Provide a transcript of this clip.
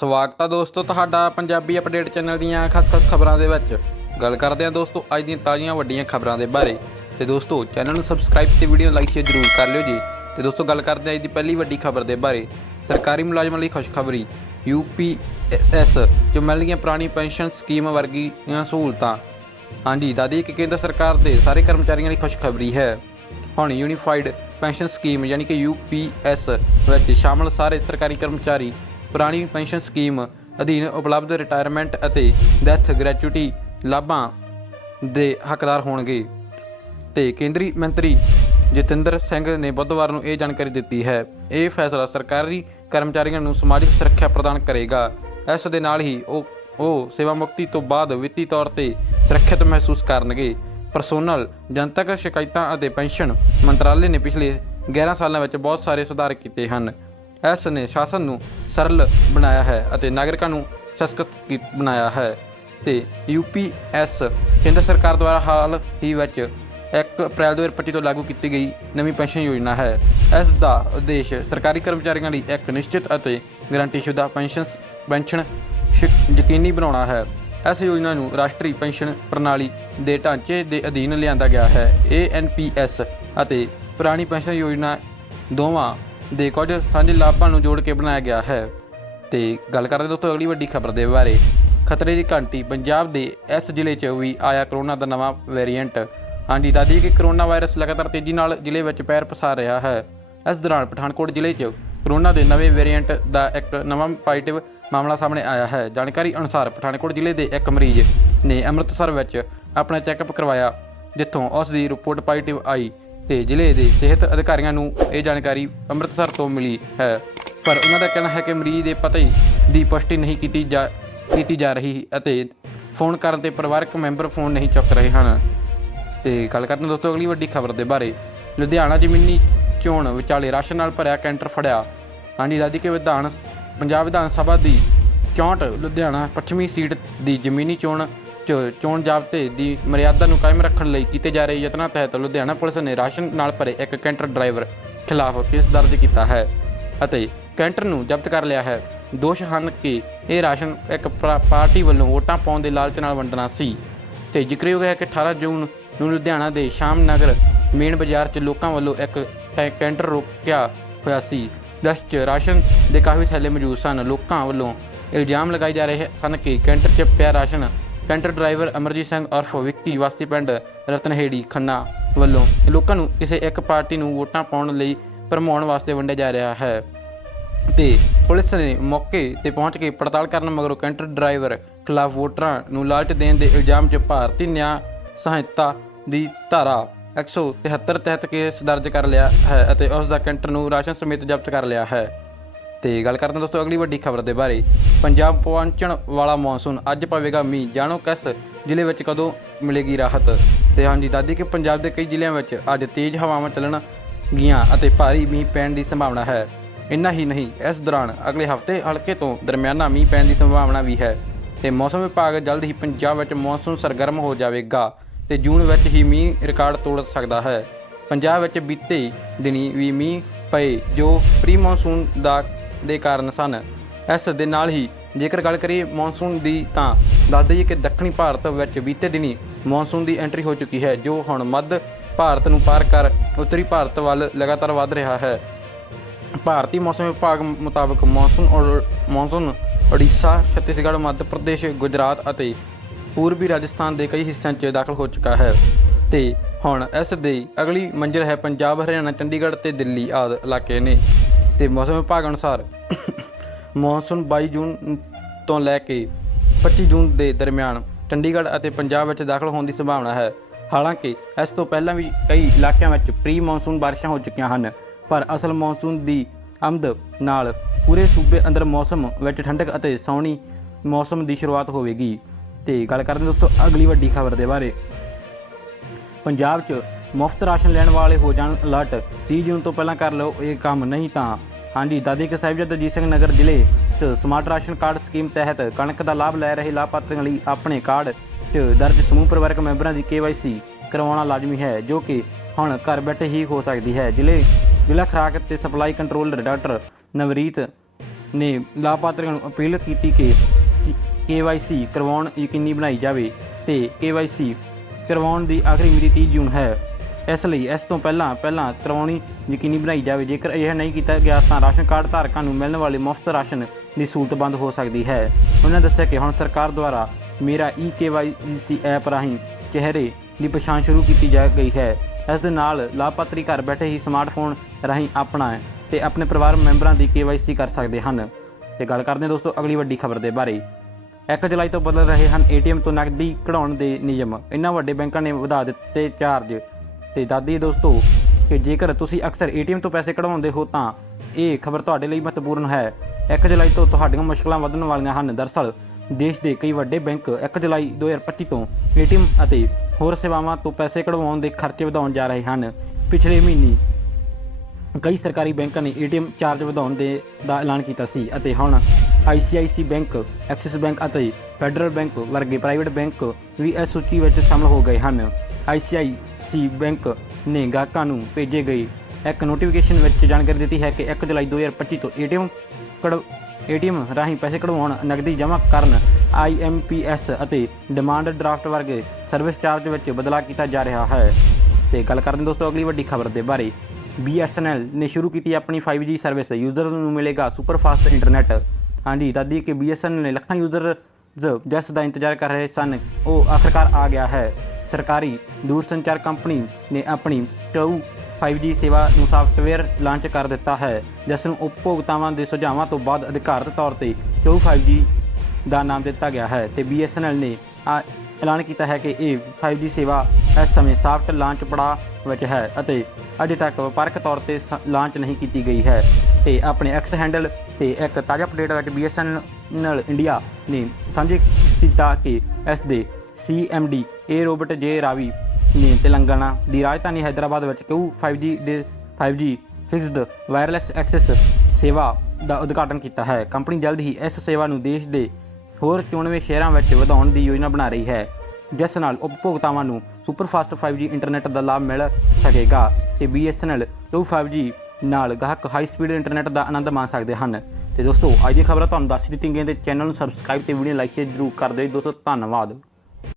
ਸਵਾਗਤ ਆ ਦੋਸਤੋ ਤੁਹਾਡਾ ਪੰਜਾਬੀ ਅਪਡੇਟ ਚੈਨਲ ਦੀਆਂ ਖਾਸ-ਖਾਸ ਖਬਰਾਂ ਦੇ ਵਿੱਚ। ਗੱਲ ਕਰਦੇ ਹਾਂ ਦੋਸਤੋ ਅੱਜ ਦੀਆਂ ਤਾਜ਼ੀਆਂ ਵੱਡੀਆਂ ਖਬਰਾਂ ਦੇ ਬਾਰੇ। ਤੇ ਦੋਸਤੋ ਚੈਨਲ ਨੂੰ ਸਬਸਕ੍ਰਾਈਬ ਤੇ ਵੀਡੀਓ ਨੂੰ ਲਾਈਕ ਸ਼ੇਅਰ ਜ਼ਰੂਰ ਕਰ ਲਿਓ ਜੀ। ਤੇ ਦੋਸਤੋ ਗੱਲ ਕਰਦੇ ਹਾਂ ਅੱਜ ਦੀ ਪਹਿਲੀ ਵੱਡੀ ਖਬਰ ਦੇ ਬਾਰੇ। ਸਰਕਾਰੀ ਮੁਲਾਜ਼ਮਾਂ ਲਈ ਖੁਸ਼ਖਬਰੀ ਯੂਪੀਐਸ ਜੋ ਮਿਲ ਗਈਆਂ ਪੁਰਾਣੀ ਪੈਨਸ਼ਨ ਸਕੀਮ ਵਰਗੀਆਂ ਸਹੂਲਤਾਂ। ਹਾਂਜੀ ਦਾਦੀ ਕਿ ਕੇਂਦਰ ਸਰਕਾਰ ਦੇ ਸਾਰੇ ਕਰਮਚਾਰੀਆਂ ਲਈ ਖੁਸ਼ਖਬਰੀ ਹੈ। ਹੁਣ ਯੂਨੀਫਾਈਡ ਪੈਨਸ਼ਨ ਸਕੀਮ, ਯਾਨੀ ਕਿ ਯੂਪੀਐਸ ਵਿੱਚ ਸ਼ਾਮਲ ਸਾਰੇ ਸਰਕਾਰੀ ਕਰਮਚਾਰੀ ਪੁਰਾਣੀ ਪੈਨਸ਼ਨ ਸਕੀਮ ਅਧੀਨ ਉਪਲਬਧ ਰਿਟਾਇਰਮੈਂਟ ਅਤੇ ਡੈਥ ਗ੍ਰੈਚੁਇਟੀ ਲਾਭਾਂ ਦੇ ਹੱਕਦਾਰ ਹੋਣਗੇ। ਤੇ ਕੇਂਦਰੀ ਮੰਤਰੀ ਜਤਿੰਦਰ ਸਿੰਘ ਨੇ ਬੁੱਧਵਾਰ ਨੂੰ ਇਹ ਜਾਣਕਾਰੀ ਦਿੱਤੀ ਹੈ। ਇਹ ਫੈਸਲਾ ਸਰਕਾਰੀ ਕਰਮਚਾਰੀਆਂ ਨੂੰ ਸਮਾਜਿਕ ਸੁਰੱਖਿਆ ਪ੍ਰਦਾਨ ਕਰੇਗਾ। ਇਸ ਦੇ ਨਾਲ ਹੀ ਉਹ ਉਹ ਸੇਵਾ ਮੁਕਤੀ ਤੋਂ ਬਾਅਦ ਵਿੱਤੀ ਤੌਰ ਤੇ ਸੁਰੱਖਿਅਤ ਮਹਿਸੂਸ ਕਰਨਗੇ। ਪਰਸੋਨਲ ਜਨਤਕ ਸ਼ਿਕਾਇਤਾਂ ਅਤੇ ਪੈਨਸ਼ਨ ਮੰਤਰਾਲੇ ਨੇ ਪਿਛਲੇ 11 ਸਾਲਾਂ ਵਿੱਚ ਬਹੁਤ ਸਾਰੇ ਸੁਧਾਰ ਕੀਤੇ ਹਨ। ਇਸ ਨੇ ਸ਼ਾਸਨ ਨੂੰ ਸਰਲ ਬਣਾਇਆ ਹੈ ਅਤੇ ਨਾਗਰਿਕਾਂ ਨੂੰ ਸਸ਼ਕਤ ਬਣਾਇਆ ਹੈ ਤੇ ਯੂਪੀਐਸ ਕੇਂਦਰ ਸਰਕਾਰ ਦੁਆਰਾ ਹਾਲ ਹੀ ਵਿੱਚ 1 ਅਪ੍ਰੈਲ 2025 ਤੋਂ ਲਾਗੂ ਕੀਤੀ ਗਈ ਨਵੀਂ ਪੈਨਸ਼ਨ ਯੋਜਨਾ ਹੈ। ਇਸ ਦਾ ਉਦੇਸ਼ ਸਰਕਾਰੀ ਕਰਮਚਾਰੀਆਂ ਲਈ ਇੱਕ ਨਿਸ਼ਚਿਤ ਅਤੇ ਗਰੰਟੀਸ਼ੁਦਾ ਪੈਨਸ਼ਨ ਪੈਨਸ਼ਨ ਸ਼ਿ- ਯਕੀਨੀ ਬਣਾਉਣਾ ਹੈ। ਇਸ ਯੋਜਨਾ ਨੂੰ ਰਾਸ਼ਟਰੀ ਪੈਨਸ਼ਨ ਪ੍ਰਣਾਲੀ ਦੇ ਢਾਂਚੇ ਦੇ ਅਧੀਨ ਲਿਆਂਦਾ ਗਿਆ ਹੈ। ਏਐਨਪੀਐਸ ਅਤੇ ਪੁਰਾਣੀ ਪੈਨਸ਼ਨ ਯੋਜਨਾ ਦੋਵਾਂ ਦੇ ਕੁਝ ਸਾਂਝੇ ਲਾਭਾਂ ਨੂੰ ਜੋੜ ਕੇ ਬਣਾਇਆ ਗਿਆ ਹੈ। ਤੇ ਗੱਲ ਕਰਦੇ ਦੋਸਤੋ ਅਗਲੀ ਵੱਡੀ ਖਬਰ ਦੇ ਬਾਰੇ। ਖਤਰੇ ਦੀ ਘੰਟੀ ਪੰਜਾਬ ਦੇ ਇਸ ਜ਼ਿਲ੍ਹੇ 'ਚ ਵੀ ਆਇਆ ਕਰੋਨਾ ਦਾ ਨਵਾਂ ਵੇਰੀਐਂਟ। ਹਾਂਜੀ ਦੱਸਦੀ ਕਿ ਕਰੋਨਾ ਵਾਇਰਸ ਲਗਾਤਾਰ ਤੇਜ਼ੀ ਨਾਲ ਜ਼ਿਲ੍ਹੇ ਵਿੱਚ ਪੈਰ ਪਸਾਰ ਰਿਹਾ ਹੈ। ਇਸ ਦੌਰਾਨ ਪਠਾਨਕੋਟ ਜ਼ਿਲ੍ਹੇ 'ਚ ਕਰੋਨਾ ਦੇ ਨਵੇਂ ਵੇਰੀਐਂਟ ਦਾ ਇੱਕ ਨਵਾਂ ਪੋਜ਼ਿਟਿਵ ਮਾਮਲਾ ਸਾਹਮਣੇ ਆਇਆ ਹੈ। ਜਾਣਕਾਰੀ ਅਨੁਸਾਰ ਪਠਾਨਕੋਟ ਜ਼ਿਲ੍ਹੇ ਦੇ ਇੱਕ ਮਰੀਜ਼ ਨੇ ਅੰਮ੍ਰਿਤਸਰ ਵਿੱਚ ਆਪਣਾ ਚੈੱਕਅਪ ਕਰਵਾਇਆ, ਜਿੱਥੋਂ ਉਸ ਦੀ ਰਿਪੋਰਟ ਪੋਜ਼ਿਟਿਵ ਆਈ। ਤੇ ਜ਼ਿਲ੍ਹੇ ਦੇ ਸਿਹਤ ਅਧਿਕਾਰੀਆਂ ਨੂੰ ਇਹ ਜਾਣਕਾਰੀ ਅੰਮ੍ਰਿਤਸਰ ਤੋਂ ਮਿਲੀ ਹੈ। ਪਰ ਉਹਨਾਂ ਦਾ ਕਹਿਣਾ ਹੈ ਕਿ ਮਰੀਜ਼ ਦੇ ਪਤੇ ਦੀ ਪੁਸ਼ਟੀ ਨਹੀਂ ਕੀਤੀ ਜਾ ਕੀਤੀ ਜਾ ਰਹੀ ਅਤੇ ਫੋਨ ਕਰਨ ਤੇ ਪਰਿਵਾਰਕ ਮੈਂਬਰ ਫੋਨ ਨਹੀਂ ਚੁੱਕ ਰਹੇ ਹਨ। ਤੇ ਗੱਲ ਕਰਦੇ ਹਾਂ ਦੋਸਤੋ, ਅਗਲੀ ਵੱਡੀ ਖਬਰ ਦੇ ਬਾਰੇ। ਲੁਧਿਆਣਾ ਜ਼ਮੀਨੀ ਚੋਣ ਵਿਚਾਲੇ ਰਾਸ਼ਨ ਨਾਲ ਭਰਿਆ ਕੈਂਟਰ ਫੜਿਆ। ਹਾਂਜੀ, ਦਾਦੀ ਕੇ ਵਿਧਾਨ ਪੰਜਾਬ ਵਿਧਾਨ ਸਭਾ ਦੀ 64 ਲੁਧਿਆਣਾ ਪੱਛਮੀ ਸੀਟ ਦੀ ਜ਼ਮੀਨੀ ਚੋਣ ਚ ਚੋਣ ਜ਼ਾਬਤੇ ਦੀ ਮਰਿਆਦਾ ਨੂੰ ਕਾਇਮ ਰੱਖਣ ਲਈ ਕੀਤੇ ਜਾ ਰਹੇ ਯਤਨਾਂ ਤਹਿਤ ਲੁਧਿਆਣਾ ਪੁਲਿਸ ਨੇ ਰਾਸ਼ਨ ਨਾਲ ਭਰੇ ਇੱਕ ਕੈਂਟਰ ਡਰਾਈਵਰ ਖਿਲਾਫ ਕੇਸ ਦਰਜ ਕੀਤਾ ਹੈ ਅਤੇ ਕੈਂਟਰ ਨੂੰ ਜ਼ਬਤ ਕਰ ਲਿਆ ਹੈ। ਦੋਸ਼ ਹਨ ਕਿ ਇਹ ਰਾਸ਼ਨ ਇੱਕ ਪਾਰਟੀ ਵੱਲੋਂ ਵੋਟਾਂ ਪਾਉਣ ਦੇ ਲਾਲਚ ਨਾਲ ਵੰਡਣਾ ਸੀ ਤੇ ਜ਼ਿਕਰਯੋਗ ਹੈ ਕਿ 18 ਜੂਨ ਨੂੰ ਲੁਧਿਆਣਾ ਦੇ ਸ਼ਾਮ ਨਗਰ ਮੇਨ ਬਾਜ਼ਾਰ 'ਚ ਲੋਕਾਂ ਵੱਲੋਂ ਇੱਕ ਕੈਂਟਰ ਰੋਕਿਆ ਹੋਇਆ ਸੀ। ਜਿਸ 'ਚ ਰਾਸ਼ਨ ਦੇ ਕਾਫੀ ਥੈਲੇ ਮੌਜੂਦ ਸਨ। ਲੋਕਾਂ ਵੱਲੋਂ ਇਲਜ਼ਾਮ ਲਗਾਏ ਜਾ ਰਹੇ ਸਨ ਕਿ ਕੈਂਟਰ 'ਚ ਪਿਆ ਰਾਸ਼ਨ ਕੈਂਟਰ ਡਰਾਈਵਰ ਅਮਰਜੀਤ ਸਿੰਘ ਉਰਫ ਵਿੱਕੀ ਵਾਸੀ ਪਿੰਡ ਰਤਨਹੇੜੀ ਖੰਨਾ ਵੱਲੋਂ ਲੋਕਾਂ ਨੂੰ ਕਿਸੇ ਇੱਕ ਪਾਰਟੀ ਨੂੰ ਵੋਟਾਂ ਪਾਉਣ ਲਈ ਭਰਮਾਉਣ ਵਾਸਤੇ ਵੰਡਿਆ ਜਾ ਰਿਹਾ ਹੈ। ਤੇ ਪੁਲਿਸ ਨੇ ਮੌਕੇ ਤੇ ਪਹੁੰਚ ਕੇ ਪੜਤਾਲ ਕਰਨ ਮਗਰੋਂ ਕੈਂਟਰ ਡਰਾਈਵਰ ਖਿਲਾਫ ਵੋਟਰਾਂ ਨੂੰ ਲਾਲਚ ਦੇਣ ਦੇ ਇਲਜ਼ਾਮ 'ਚ ਭਾਰਤੀ ਨਿਆਂ ਸਹਾਇਤਾ ਦੀ ਧਾਰਾ 173 ਤਹਿਤ ਕੇਸ ਦਰਜ ਕਰ ਲਿਆ ਹੈ ਅਤੇ ਉਸ ਦਾ ਕੈਂਟਰ ਨੂੰ ਰਾਸ਼ਨ ਸਮੇਤ ਜ਼ਬਤ ਕਰ ਲਿਆ ਹੈ। ਤੇ ਗੱਲ ਕਰਦੇ ਹਾਂ ਦੋਸਤੋ ਅਗਲੀ ਵੱਡੀ ਖਬਰ ਦੇ ਬਾਰੇ। ਪੰਜਾਬ ਪਹੁੰਚਣ ਵਾਲਾ ਮੌਨਸੂਨ, ਅੱਜ ਪਵੇਗਾ ਮੀਂਹ, ਜਾਣੋ ਕਿਸ ਜ਼ਿਲ੍ਹੇ ਵਿੱਚ ਕਦੋਂ ਮਿਲੇਗੀ ਰਾਹਤ? ਤੇ ਹਾਂਜੀ ਦਾਦੀ ਕਿ ਪੰਜਾਬ ਦੇ ਕਈ ਜ਼ਿਲ੍ਹਿਆਂ ਵਿੱਚ ਅੱਜ ਤੇਜ਼ ਹਵਾਵਾਂ ਚੱਲਣ ਗੀਆਂ ਅਤੇ ਭਾਰੀ ਮੀਂਹ ਪੈਣ ਦੀ ਸੰਭਾਵਨਾ ਹੈ। ਇੰਨਾ ਹੀ ਨਹੀਂ, ਇਸ ਦੌਰਾਨ ਅਗਲੇ ਹਫ਼ਤੇ ਹਲਕੇ ਤੋਂ ਦਰਮਿਆਨਾ ਮੀਂਹ ਪੈਣ ਦੀ ਸੰਭਾਵਨਾ ਵੀ ਹੈ। ਤੇ ਮੌਸਮ ਵਿਭਾਗ ਜਲਦ ਹੀ ਪੰਜਾਬ ਵਿੱਚ ਮੌਨਸੂਨ ਸਰਗਰਮ ਹੋ ਜਾਵੇਗਾ ਤੇ ਜੂਨ ਵਿੱਚ ਹੀ ਮੀਂਹ ਰਿਕਾਰਡ ਤੋੜ ਸਕਦਾ ਹੈ। ਪੰਜਾਬ ਵਿੱਚ ਬੀਤੇ ਦਿਨੀ ਵੀ ਮੀਂਹ ਪਏ, ਜੋ ਪ੍ਰੀ ਮੌਨਸੂਨ ਦਾ ਦੇ ਕਾਰਨ ਸਨ। ਇਸ ਦੇ ਨਾਲ ਹੀ ਜੇਕਰ ਗੱਲ ਕਰੀਏ ਮੌਨਸੂਨ ਦੀ ਤਾਂ ਦੱਸ ਦਈਏ ਕਿ ਦੱਖਣੀ ਭਾਰਤ ਵਿੱਚ ਬੀਤੇ ਦਿਨੀ ਮੌਨਸੂਨ ਦੀ ਐਂਟਰੀ ਹੋ ਚੁੱਕੀ ਹੈ, ਜੋ ਹੁਣ ਮੱਧ ਭਾਰਤ ਨੂੰ ਪਾਰ ਕਰ ਉੱਤਰੀ ਭਾਰਤ ਵੱਲ ਲਗਾਤਾਰ ਵਧ ਰਿਹਾ ਹੈ। ਭਾਰਤੀ ਮੌਸਮ ਵਿਭਾਗ ਮੁਤਾਬਕ ਮੌਨਸੂਨ ਔਰ ਮੌਨਸੂਨ ਓਡੀਸ਼ਾ ਛੱਤੀਸਗੜ੍ਹ, ਮੱਧ ਪ੍ਰਦੇਸ਼, ਗੁਜਰਾਤ ਅਤੇ ਪੂਰਬੀ ਰਾਜਸਥਾਨ ਦੇ ਕਈ ਹਿੱਸਿਆਂ 'ਚ ਦਾਖਲ ਹੋ ਚੁੱਕਾ ਹੈ। ਤੇ ਹੁਣ ਇਸ ਦੀ ਅਗਲੀ ਮੰਜ਼ਿਲ ਹੈ ਪੰਜਾਬ, ਹਰਿਆਣਾ, ਚੰਡੀਗੜ੍ਹ ਤੇ ਦਿੱਲੀ ਆਦਿ ਇਲਾਕੇ ਨੇ। ਤੇ ਮੌਸਮ ਵਿਭਾਗ ਅਨੁਸਾਰ ਮੌਨਸੂਨ 22 ਜੂਨ ਤੋਂ ਲੈ ਕੇ 25 ਜੂਨ ਦੇ ਦਰਮਿਆਨ ਚੰਡੀਗੜ੍ਹ ਅਤੇ ਪੰਜਾਬ ਵਿੱਚ ਦਾਖਲ ਹੋਣ ਦੀ ਸੰਭਾਵਨਾ ਹੈ। ਹਾਲਾਂਕਿ, ਇਸ ਤੋਂ ਪਹਿਲਾਂ ਵੀ ਕਈ ਇਲਾਕਿਆਂ ਵਿੱਚ ਪ੍ਰੀ ਮੌਨਸੂਨ ਬਾਰਿਸ਼ਾਂ ਹੋ ਚੁੱਕੀਆਂ ਹਨ, ਪਰ ਅਸਲ ਮੌਨਸੂਨ ਦੀ ਆਮਦ ਨਾਲ ਪੂਰੇ ਸੂਬੇ ਅੰਦਰ ਮੌਸਮ ਵਿੱਚ ਠੰਡਕ ਅਤੇ ਸੌਣੀ ਮੌਸਮ ਦੀ ਸ਼ੁਰੂਆਤ ਹੋਵੇਗੀ। ਤੇ ਗੱਲ ਕਰਦੇ ਹਾਂ ਦੋਸਤੋ ਅਗਲੀ ਵੱਡੀ ਖਬਰ ਦੇ ਬਾਰੇ। ਪੰਜਾਬ 'ਚ ਮੁਫਤ ਰਾਸ਼ਨ ਲੈਣ ਵਾਲੇ ਹੋ ਜਾਣ ਅਲਰਟ 30 ਜੂਨ ਤੋਂ ਪਹਿਲਾਂ ਕਰ ਲਓ, ਇਹ ਕੰਮ ਨਹੀਂ ਤਾਂ ਹਾਂਜੀ, ਦਾਦੀ ਕੇ ਸਾਹਿਬਜ਼ਾਦਾ ਅਜੀਤ ਸਿੰਘ ਨਗਰ ਜ਼ਿਲ੍ਹੇ 'ਚ ਸਮਾਰਟ ਰਾਸ਼ਨ ਕਾਰਡ ਸਕੀਮ ਤਹਿਤ ਕਣਕ ਦਾ ਲਾਭ ਲੈ ਰਹੇ ਲਾਭਪਾਤਰੀਆਂ ਲਈ ਆਪਣੇ ਕਾਰਡ 'ਚ ਦਰਜ ਸਮੂਹ ਪਰਿਵਾਰਕ ਮੈਂਬਰਾਂ ਦੀ KYC ਕਰਵਾਉਣਾ ਲਾਜ਼ਮੀ ਹੈ, ਜੋ ਕਿ ਹੁਣ ਘਰ ਬੈਠੇ ਹੀ ਹੋ ਸਕਦੀ ਹੈ। ਜ਼ਿਲ੍ਹੇ ਜ਼ਿਲ੍ਹਾ ਖੁਰਾਕ ਤੇ ਸਪਲਾਈ ਕੰਟਰੋਲਰ ਡਾਕਟਰ ਨਵਰੀਤ ਨੇ ਲਾਭਪਾਤਰੀਆਂ ਨੂੰ ਅਪੀਲ ਕੀਤੀ ਕਿ KYC ਕਰਵਾਉਣ ਯਕੀਨੀ ਬਣਾਈ ਜਾਵੇ ਤੇ KYC ਕਰਵਾਉਣ ਦੀ ਆਖਰੀ ਮਿਤੀ 30 ਜੂਨ ਹੈ। ਇਸ ਲਈ ਇਸ ਤੋਂ ਪਹਿਲਾਂ ਪਹਿਲਾਂ ਕਰਵਾਉਣੀ ਯਕੀਨੀ ਬਣਾਈ ਜਾਵੇ। ਜੇਕਰ ਇਹ ਨਹੀਂ ਕੀਤਾ ਗਿਆ ਤਾਂ ਰਾਸ਼ਨ ਕਾਰਡ ਧਾਰਕਾਂ ਨੂੰ ਮਿਲਣ ਵਾਲੀ ਮੁਫਤ ਰਾਸ਼ਨ ਦੀ ਸਹੂਲਤ ਬੰਦ ਹੋ ਸਕਦੀ ਹੈ। ਉਹਨਾਂ ਦੱਸਿਆ ਕਿ ਹੁਣ ਸਰਕਾਰ ਦੁਆਰਾ ਮੇਰਾ eKYC ਐਪ ਰਾਹੀਂ ਚਿਹਰੇ ਦੀ ਪਛਾਣ ਸ਼ੁਰੂ ਕੀਤੀ ਜਾ ਗਈ ਹੈ। ਇਸ ਦੇ ਨਾਲ ਲਾਭਪਾਤਰੀ ਘਰ ਬੈਠੇ ਹੀ ਸਮਾਰਟਫੋਨ ਰਾਹੀਂ ਆਪਣਾ ਤੇ ਆਪਣੇ ਪਰਿਵਾਰ ਮੈਂਬਰਾਂ ਦੀ KYC ਕਰ ਸਕਦੇ ਹਨ। ਤੇ ਗੱਲ ਕਰਦੇ ਹਾਂ ਦੋਸਤੋ ਅਗਲੀ ਵੱਡੀ ਖਬਰ ਦੇ ਬਾਰੇ। 1 ਜੁਲਾਈ ਤੋਂ ਬਦਲ ਰਹੇ ਹਨ ਏਟੀਐਮ ਤੋਂ ਨਕਦੀ ਕਢਾਉਣ ਦੇ ਨਿਯਮ। ਇਹਨਾਂ ਵੱਡੇ ਬੈਂਕਾਂ ਨੇ ਵਧਾ ਦਿੱਤੇ ਚਾਰਜ ਤੇ ਦਾਦੀ ਦੋਸਤੋ, ਕਿ ਜੇਕਰ ਤੁਸੀਂ ਅਕਸਰ ਏਟੀਐਮ ਤੋਂ ਪੈਸੇ ਕਢਵਾਉਂਦੇ ਹੋ ਤਾਂ ਇਹ ਖਬਰ ਤੁਹਾਡੇ ਲਈ ਮਹੱਤਵਪੂਰਨ ਹੈ। 1 ਜੁਲਾਈ ਤੋਂ ਤੁਹਾਡੀਆਂ ਮੁਸ਼ਕਲਾਂ ਵਧਣ ਵਾਲੀਆਂ ਹਨ। ਦਰਅਸਲ ਦੇਸ਼ ਦੇ ਕਈ ਵੱਡੇ ਬੈਂਕ 1 ਜੁਲਾਈ 2025 ਤੋਂ ਏਟੀਐਮ ਅਤੇ ਹੋਰ ਸੇਵਾਵਾਂ ਤੋਂ ਪੈਸੇ ਕਢਵਾਉਣ ਦੇ ਖਰਚੇ ਵਧਾਉਣ ਜਾ ਰਹੇ ਹਨ। ਪਿਛਲੇ ਮਹੀਨੇ ਕਈ ਸਰਕਾਰੀ ਬੈਂਕਾਂ ਨੇ ਏਟੀਐਮ ਚਾਰਜ ਵਧਾਉਣ ਦੇ ਦਾ ਐਲਾਨ ਕੀਤਾ ਸੀ ਅਤੇ ਹੁਣ ICICI ਬੈਂਕ, ਐਕਸਿਸ ਬੈਂਕ ਅਤੇ ਫੈਡਰਲ ਬੈਂਕ ਵਰਗੇ ਪ੍ਰਾਈਵੇਟ ਬੈਂਕ ਵੀ ਇਸ ਸੂਚੀ ਵਿੱਚ ਸ਼ਾਮਲ ਹੋ ਗਏ ਹਨ। ICICI ਸੀ ਬੈਂਕ ਨੇ ਗਾਹਕਾਂ ਨੂੰ ਭੇਜੇ ਗਏ। ਇੱਕ ਨੋਟੀਫਿਕੇਸ਼ਨ ਵਿੱਚ ਜਾਣਕਾਰੀ ਦਿੱਤੀ ਹੈ ਕਿ 1 ਜੁਲਾਈ 2025 ਤੋਂ ਏਟੀਐਮ ਕਢ ਏਟੀਐਮ ਰਾਹੀਂ ਪੈਸੇ ਕਢਵਾਉਣ, ਨਕਦੀ ਜਮ੍ਹਾਂ ਕਰਨ IMPS ਅਤੇ ਡਿਮਾਂਡ ਡਰਾਫਟ ਵਰਗੇ ਸਰਵਿਸ ਚਾਰਜ ਵਿੱਚ ਬਦਲਾਅ ਕੀਤਾ ਜਾ ਰਿਹਾ ਹੈ। ਤੇ ਗੱਲ ਕਰਦੇ ਦੋਸਤੋ, ਅਗਲੀ ਵੱਡੀ ਖਬਰ ਦੇ ਬਾਰੇ। BSNL ਨੇ ਸ਼ੁਰੂ ਕੀਤੀ ਆਪਣੀ 5G ਸਰਵਿਸ। ਯੂਜ਼ਰਸ ਨੂੰ ਮਿਲੇਗਾ ਸੁਪਰ ਫਾਸਟ ਇੰਟਰਨੈਟ ਹਾਂਜੀ ਦੱਸਦੀ ਕਿ BSNL ਨੇ ਲੱਖਾਂ ਯੂਜ਼ਰ ਜਿਸ ਦਾ ਇੰਤਜ਼ਾਰ ਕਰ ਰਹੇ ਸਨ, ਉਹ ਆਖਰਕਾਰ ਆ ਗਿਆ ਹੈ। ਸਰਕਾਰੀ ਦੂਰਸੰਚਾਰ ਕੰਪਨੀ ਨੇ ਆਪਣੀ ਟੂ 5G ਸੇਵਾ ਨੂੰ ਸਾਫਟਵੇਅਰ ਲਾਂਚ ਕਰ ਦਿੱਤਾ ਹੈ, ਜਿਸ ਨੂੰ ਉਪਭੋਗਤਾਵਾਂ ਦੇ ਸੁਝਾਵਾਂ ਤੋਂ ਬਾਅਦ ਅਧਿਕਾਰਤ ਤੌਰ ਤੇ ਟੂ 5G ਦਾ ਨਾਮ ਦਿੱਤਾ ਗਿਆ ਹੈ ਤੇ BSNL ਨੇ ਆ- ਐਲਾਨ ਕੀਤਾ ਹੈ ਕਿ ਇਹ 5G ਸੇਵਾ ਇਸ ਸਮੇਂ ਸਾਫਟ ਲਾਂਚ ਪੜਾਅ ਵਿੱਚ ਹੈ ਅਤੇ ਅਜੇ ਤੱਕ ਵਪਾਰਕ ਤੌਰ ਤੇ ਸ- ਲਾਂਚ ਨਹੀਂ ਕੀਤੀ ਗਈ ਹੈ। ਤੇ ਆਪਣੇ ਐਕਸ ਹੈਂਡਲ ਤੇ ਇੱਕ ਤਾਜ਼ਾ ਅਪਡੇਟ ਵਿੱਚ BSNL ਇੰਡੀਆ ਨੇ ਸਾਂਝੇ ਕੀਤਾ ਕਿ ਇਸ ਦੇ ਸੀਐਮਡੀ ਇਹ ਰੋਬਰਟ ਜੇ ਰਾਵੀ ਨੇ ਤੇਲੰਗਾਨਾ ਦੀ ਰਾਜਧਾਨੀ ਹైదరాబాద్ ਵਿੱਚ ਕਿਊ 5G ਦੇ 5G ਫਿਕਸਡ ਵਾਇਰਲੈਸ ਐਕਸੈਸ ਸੇਵਾ ਦਾ ਉਦਘਾਟਨ ਕੀਤਾ ਹੈ। ਕੰਪਨੀ ਜਲਦ ਹੀ ਇਸ ਸੇਵਾ ਨੂੰ ਦੇਸ਼ ਦੇ ਹੋਰ 94 ਸ਼ਹਿਰਾਂ ਵਿੱਚ ਵਧਾਉਣ ਦੀ ਯੋਜਨਾ ਬਣਾ ਰਹੀ ਹੈ, ਜਿਸ ਨਾਲ ਉਪਭੋਗਤਾਵਾਂ ਨੂੰ ਸੁਪਰਫਾਸਟ 5G ਇੰਟਰਨੈਟ ਦਾ ਲਾਭ ਮਿਲ ਸਕੇਗਾ ਤੇ BSNL 2 5G ਨਾਲ ਗਾਹਕ ਹਾਈ ਸਪੀਡ ਇੰਟਰਨੈਟ ਦਾ ਆਨੰਦ ਮਾਣ ਸਕਦੇ ਹਨ। ਤੇ ਦੋਸਤੋ, ਅੱਜ ਦੀ ਖਬਰਾਂ ਤੁਹਾਨੂੰ ਦੱਸ ਦਿੱਤੀਆਂ ਗਈਆਂ ਤੇ ਚੈਨਲ ਨੂੰ ਸਬਸਕ੍ਰਾਈਬ ਤੇ ਵੀਡੀਓ ਲਾਈਕ ਤੇ ਜ਼ਰੂਰ ਕਰ ਦਿਓ। ਦੋਸਤੋ, ਧੰਨਵਾਦ।